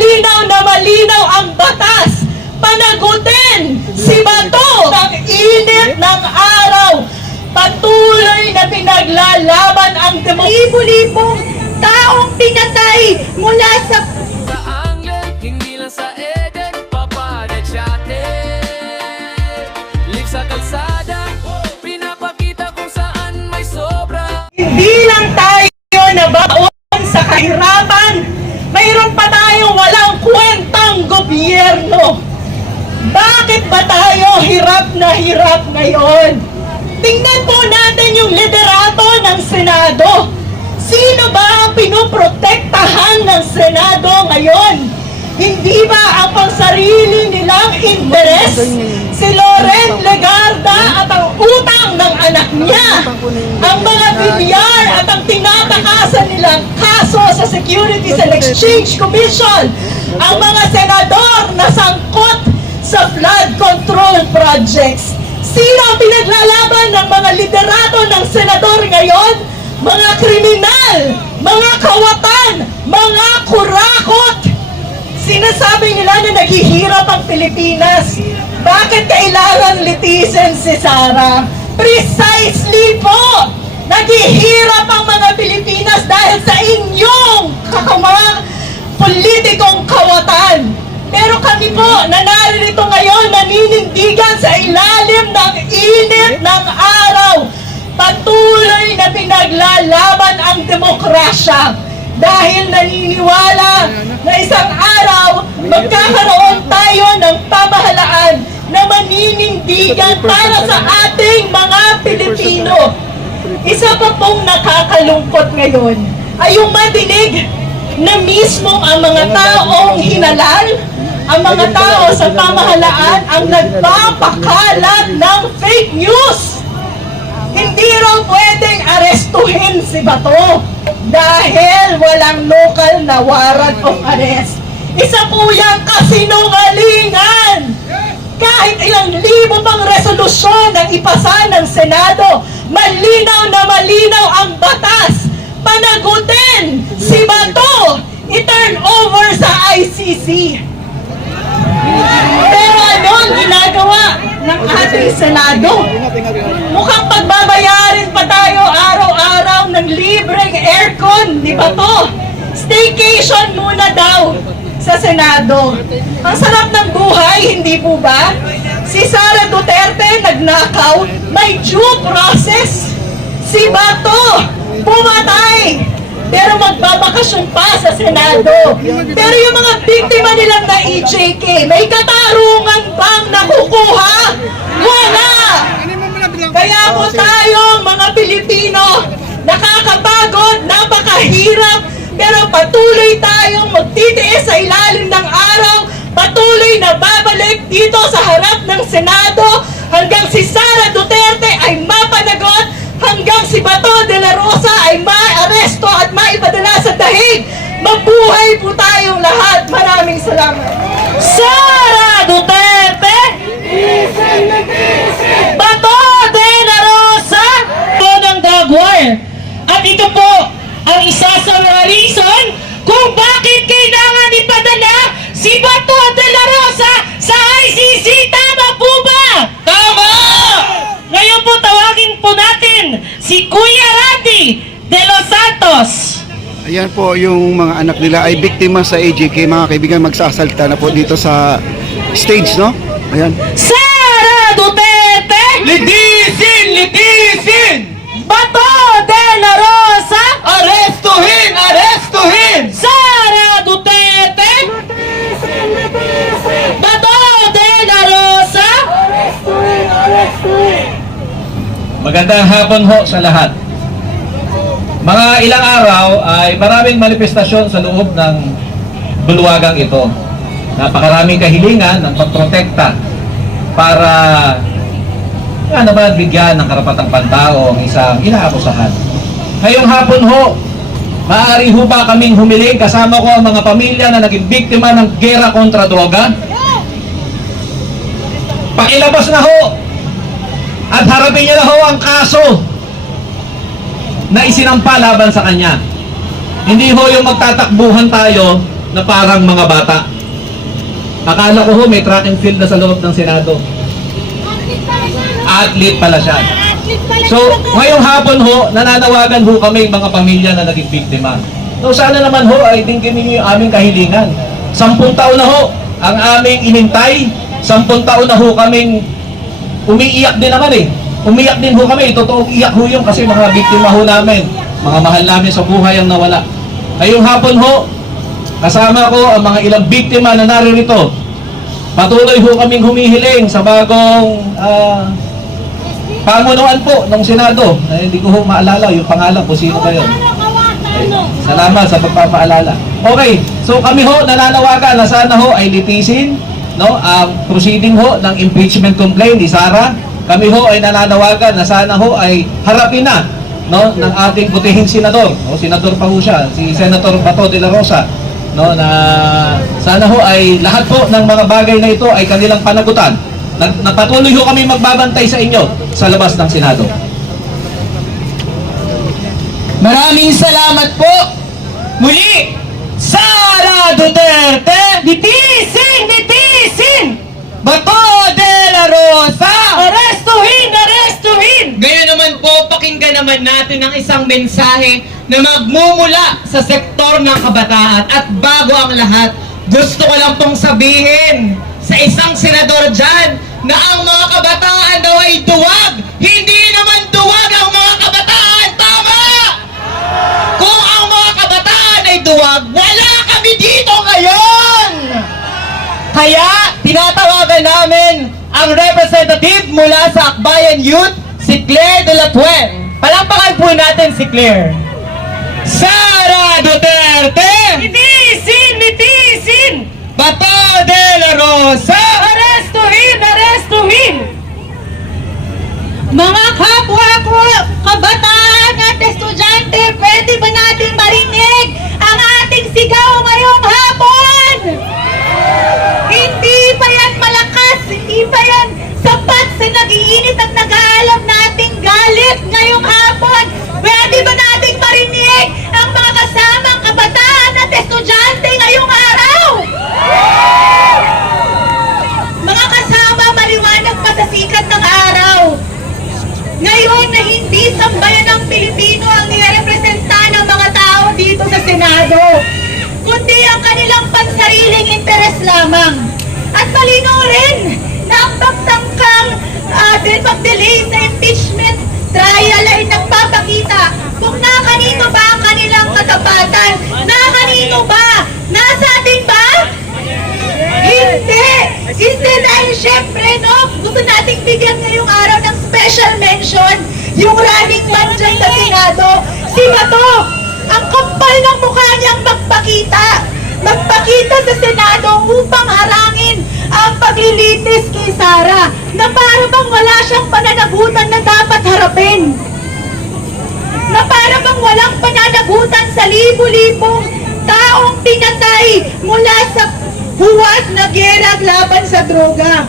malinaw na malinaw ang batas. Panagutin si Bato ng init ng araw. Patuloy na pinaglalaban ang Libo-libong taong pinatay mula sa Angle, hindi lang sa Eden, papadat sa atin. Live sa kalsada, pinapakita kung saan may sobra. hindi lang tayo nabaon sa kahirapan, mayroon pa tayong walang kwentang gobyerno. Bakit ba tayo hirap na hirap ngayon? Tingnan po natin yung liderato ng Senado. Sino ba ang pinoprotektahan ng Senado ngayon? Hindi ba ang pangsarili nilang interes? Si Loren Legarda at ang utang ng anak niya, ang mga bilyar at ang tinatakasan nilang kaso sa Securities and Exchange Commission, ang mga senador na sangkot sa flood control projects. Sino ang pinaglalaban ng mga liderato ng senador ngayon? Mga kriminal, mga kawatan, mga kurakot. Sinasabi nila na naghihirap ang Pilipinas. Bakit kailangan litisin si Sara? Precisely po! Naghihirap ang mga Pilipinas dahil sa inyong mga politikong kawatan. Pero kami po, na naririto ngayon, naninindigan sa ilalim ng init ng araw. Patuloy na pinaglalaban ang demokrasya. Dahil naniniwala na isang araw, magkakaroon tayo ng pamahalaan na maninindigan para sa ating mga Pilipino. Isa pa pong nakakalungkot ngayon ay yung madinig na mismo ang mga taong hinalal, ang mga tao sa pamahalaan ang nagpapakalat ng fake news. Hindi raw pwedeng arestuhin si Bato dahil walang local na warrant of arrest. Isa po yung kasinungalingan. Kahit ilang libo pang resolusyon ang ipasa ng Senado, malinaw na malinaw ang batas. Panagutin si Bato, i-turn over sa ICC. Pero ano ang ginagawa ng ating Senado? Mukhang pagbabayarin pa tayo araw-araw ng libreng aircon, di ba to? Staycation muna daw sa Senado. Ang sarap ng buhay, hindi po ba? Si Sara Duterte nagnakaw, may due process. Si Bato, pumatay, pero magbabakasyon pa sa Senado. Pero yung mga biktima nilang na EJK, may katarungan bang nakukuha? Wala! Kaya po tayong mga Pilipino, nakakapagod, napakahirap, pero patuloy tayong magtitiis sa ilalim ng araw, patuloy na babalik dito sa harap ng Senado hanggang si Sara Duterte ay mapanagot, hanggang si Bato de la Rosa ay ma-aresto at maipadala sa dahig. Mabuhay po tayong lahat. Maraming salamat. Sara Duterte! Bato de la Rosa! Po ng Dagwar. At ito po ang isa sa mga reason kung bakit kailangan ipadala si Bato de la Rosa sa ICC. Tama po ba? Tama! Ngayon po tawagin po natin si Kuya Randy de los Santos. Ayan po, yung mga anak nila ay biktima sa AJK. Mga kaibigan, magsasalta na po dito sa stage, no? Ayan. Sara Duterte! Litisin! Litisin! Bato de la Rosa! Arestuhin! Arestuhin! Sara Duterte! Bato de la Rosa! Magandang hapon ho sa lahat. Mga ilang araw ay maraming manifestasyon sa loob ng bulwagang ito. Napakaraming kahilingan ng pagprotekta para naman bigyan ng karapatang pantao ang isang inaakusahan. Ngayong hapon ho, maaari ho ba kaming humiling kasama ko ang mga pamilya na naging biktima ng gera kontra droga? Pakilabas na ho at harapin niyo na ho ang kaso na isinampa laban sa kanya. Hindi ho yung magtatakbuhan tayo na parang mga bata. Akala ko ho may track and field na sa loob ng Senado. Athlete pala siya. So, ngayong hapon ho, nananawagan ho kami mga pamilya na naging biktima. So, sana naman ho ay tingin ninyo yung aming kahilingan. 10 taon na ho ang aming inintay. 10 taon na ho kaming umiiyak din naman eh. Umiyak din ho kami. Totoong iyak ho yung kasi mga biktima ho namin. Mga mahal namin sa buhay ang nawala. Ngayong hapon ho, kasama ko ang mga ilang biktima na naririto. Patuloy ho kaming humihiling sa bagong pamunuan po ng Senado. Hindi ko ho maalala yung pangalan kung sino ba yun. Salamat sa pagpapaalala. Okay, so kami ho nananawagan na sana ho ay litisin ang proceeding ho ng impeachment complaint ni Sara. Kami ho ay nananawagan na sana ho ay harapin na ng ating butihing senador. Senador pa ho siya, si Senator Bato de la Rosa. Na sana ho ay lahat po ng mga bagay na ito ay kanilang panagutan. Napatuloy ho kami magbabantay sa inyo sa labas ng Senado. Maraming salamat po. Muli, Sara Duterte, litisin, litisin! Bato de la Rosa, arestuhin, arestuhin! Ngayon naman po, pakinggan naman natin ang isang mensahe na magmumula sa sektor ng kabataan. At bago ang lahat, gusto ko lang pong sabihin sa isang senador dyan na ang mga kabataan daw ay duwag. Hindi naman duwag ang mga kabataan. Tama! Kung ang mga kabataan ay duwag, wala kami dito ngayon! Kaya, tinatawagan namin ang representative mula sa Akbayan Youth, si Claire de la Puente. Palampakan po natin si Claire. Sara Duterte! Litisin! Litisin! Bato de la Rosa! Arestuhin! Arestuhin! Mga kapwa ko, kabataan at estudyante, pwede ba natin marinig ang ating sigaw ngayong hapon? Hindi pa yan malakas, hindi pa yan sapat sa nag-iinit at nag-aalam nating galit ngayong hapon. Pwede ba nating marinig ang mga kasamang kabataan at estudyante ngayong araw? Mga kasama, maliwanag pa sa sikat ng araw. Ngayon na hindi sambayan ng Pilipino ang nirepresenta ng mga tao dito sa Senado, kundi ang kanilang pansariling interes lamang. At malinaw rin na ang pagtangkang pag-delay sa impeachment trial ay nagpapakita kung nakanino ba ang kanilang katapatan. Nakanino ba? Nasa atin ba? Hindi! Hindi dahil syempre, gusto nating bigyan ngayong araw ng special mention yung running man dyan sa Senado, si Bato. Ang kapal ng mukha niyang magpakita sa Senado upang harangin ang paglilitis kay Sara na para bang wala siyang pananagutan na dapat harapin. Na para bang walang pananagutan sa libo-libong taong pinatay mula sa huwad na gera laban sa droga.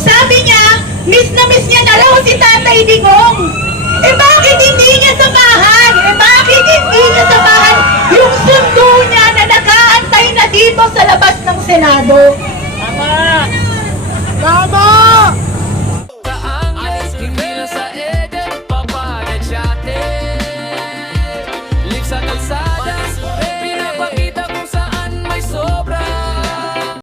Sabi niya, miss niya na raw si Tatay Digong. Bakit hindi niya samahan? Bakit hindi niya samahan yung sundo niya na nag-aantay na dito sa labas ng Senado? Tama! Tama!